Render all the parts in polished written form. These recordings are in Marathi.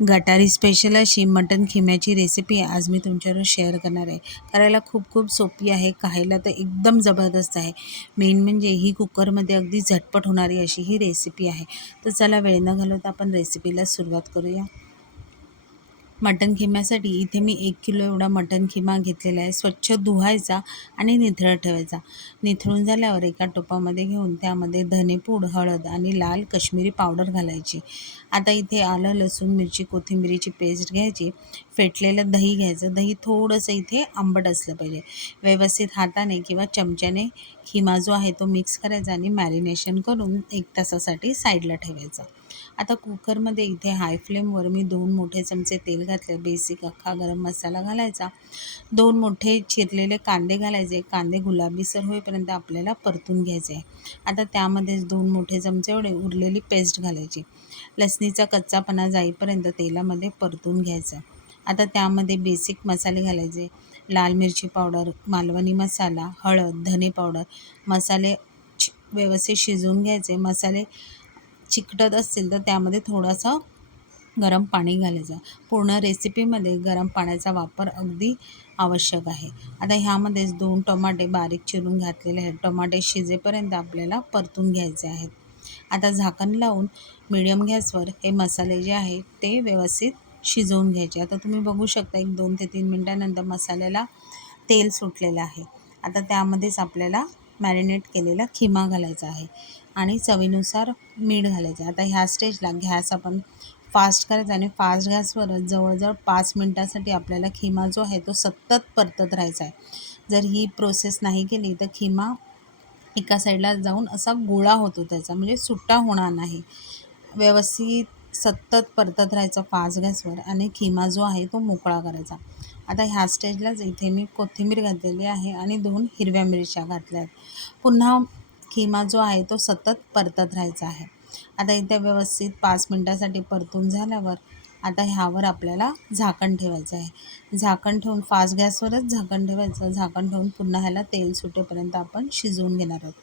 गटारी स्पेशल अशी मटण खिम्याची रेसिपी आज मी तुमच्याबरोबर शेअर करणार आहे. करायला खूप खूप सोपी आहे, खायला तर एकदम जबरदस्त आहे. मेन म्हणजे ही कुकरमध्ये अगदी झटपट होणारी अशी ही रेसिपी आहे. तर चला वेळ न घालवता आपण रेसिपीला सुरुवात करूया. मटण खिम्यासाठी इथे मी 1 किलो एवढा मटण खिमा घेतलेला आहे. स्वच्छ धुवायचा आणि निथळत ठेवायचा. निथळून झाल्यावर एका टोपामध्ये घेऊन त्यामध्ये धनेपूड, हळद आणि लाल काश्मीरी पावडर घालायची. आता इथे आलं, लसूण, मिरची, कोथिंबिरीची पेस्ट घ्यायची. फेटलेलं दही घ्यायचं. दही थोडंसं इथे आंबट असलं पाहिजे. व्यवस्थित हाताने किंवा चमच्याने खिमा जो आहे तो मिक्स करायचा आणि मॅरिनेशन करून 1 तासासाठी साईडला ठेवायचा. आता कुकरमध्ये इथे हाय फ्लेमवर मी 2 मोठे चमचे तेल घातले. बेसिक अख्खा गरम मसाला घालायचा. 2 मोठे चिरलेले कांदे घालायचे. कांदे गुलाबीसर होईपर्यंत आपल्याला परतून घ्यायचे आहे. आता त्यामध्येच 2 मोठे चमचे एवढे उरलेली पेस्ट घालायची. लसणीचा कच्चापणा जाईपर्यंत तेलामध्ये परतून घ्यायचं. आता त्यामध्ये बेसिक मसाले घालायचे. लाल मिरची पावडर, मालवणी मसाला, हळद, धने पावडर. मसाले व्यवस्थित शिजवून घ्यायचे. मसाले चिकटत असतील तर त्यामध्ये थोडंसं गरम पाणी घालायचं. पूर्ण रेसिपीमध्ये गरम पाण्याचा वापर अगदी आवश्यक आहे. आता ह्यामध्येच 2 टमाटे बारीक चिरून घातलेले आहेत. टमाटे शिजेपर्यंत आपल्याला परतून घ्यायचे आहेत. आता झाकण लावून मीडियम गॅसवर हे मसाले जे आहेत ते व्यवस्थित शिजवून घ्यायचे. आता तुम्ही बघू शकता 2 ते 3 मिनटानंतर मसाल्याला तेल सुटलेलं आहे. आता त्यामध्येच आपल्याला मॅरिनेट केलेला खिमा घालायचा आहे आणि चवीनुसार मीठ घालायचं. आता ह्या स्टेजला गॅस आपण फास्ट करायचा आणि फास्ट गॅसवर जवळजवळ 5 मिनटासाठी आपल्याला खिमा जो आहे तो सतत परतत राहायचा आहे. जर ही प्रोसेस नाही केली तर खिमा एका साईडला जाऊन असा गोळा होतो त्याचा, म्हणजे सुट्टा होणार नाही. व्यवस्थित सतत परतत राहायचं फास्ट गॅसवर आणि खिमा जो आहे तो मोकळा करायचा. आता ह्या स्टेजलाच इथे मी कोथिंबीर घातलेली आहे आणि 2 हिरव्या मिरच्या घातल्या आहेत. पुन्हा खिमा जो आहे तो सतत परतत राहायचा आहे. आता इथे व्यवस्थित 5 मिनटासाठी परतून झाल्यावर आता ह्यावर आपल्याला झाकण ठेवायचं आहे. झाकण ठेवून फास्ट गॅसवरच झाकण ठेवायचं. झाकण ठेवून पुन्हा ह्याला तेल सुटेपर्यंत आपण शिजवून घेणार आहोत.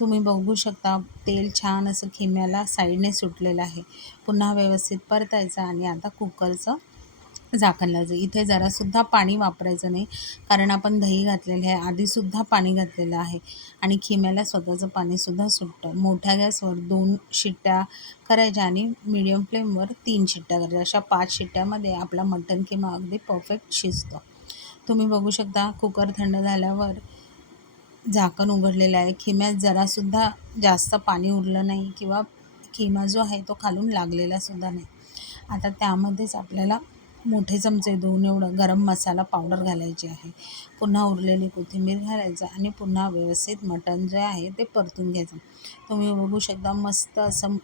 तुम्ही बघू शकता तेल छान असं खिम्याला साईडने सुटलेलं आहे. पुन्हा व्यवस्थित परतायचं आणि आता कुकरचं झाकण लावायचं. इथे जरासुद्धा पाणी वापरायचं नाही, कारण आपण दही घातलेले आहे. आधीसुद्धा पाणी घातलेलं आहे आणि खिम्याला स्वतःचं पाणीसुद्धा सुटतं. मोठ्या गॅसवर 2 शिट्ट्या करायच्या आणि मीडियम फ्लेमवर 3 शिट्ट्या करायच्या. अशा 5 शिट्ट्यामध्ये आपला मटण खिमा अगदी परफेक्ट शिजतो. तुम्ही बघू शकता कुकर थंड झाल्यावर झाकण उघडलेलं आहे. खिम्यात जरासुद्धा जास्त पाणी उरलं नाही किंवा खिमा जो आहे तो खालून लागलेलासुद्धा नाही. आता त्यामध्येच आपल्याला मोठे चमचे 2 एवढं गरम मसाला पावडर घालायची आहे. पुन्हा उरलेली कोथिंबीर घालायचं आणि पुन्हा व्यवस्थित मटण जे आहे ते परतून घ्यायचं. तुम्ही बघू शकता मस्त असं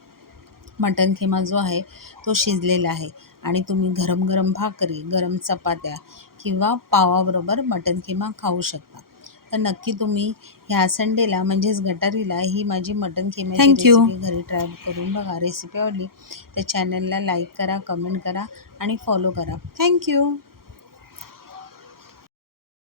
मटण खिमा जो आहे तो शिजलेला आहे आणि तुम्ही गरम गरम भाकरी, गरम चपात्या किंवा पावाबरोबर मटण खिमा खाऊ शकता. तर नक्की तुम्ही ह्या संडेला म्हणजेच गटारीला ही माझी मटण खिम्याची रेसिपी घरी ट्राय करून बघा. रेसिपी आवडली तर चॅनलला लाईक करा, कमेंट करा आणि फॉलो करा. थँक्यू.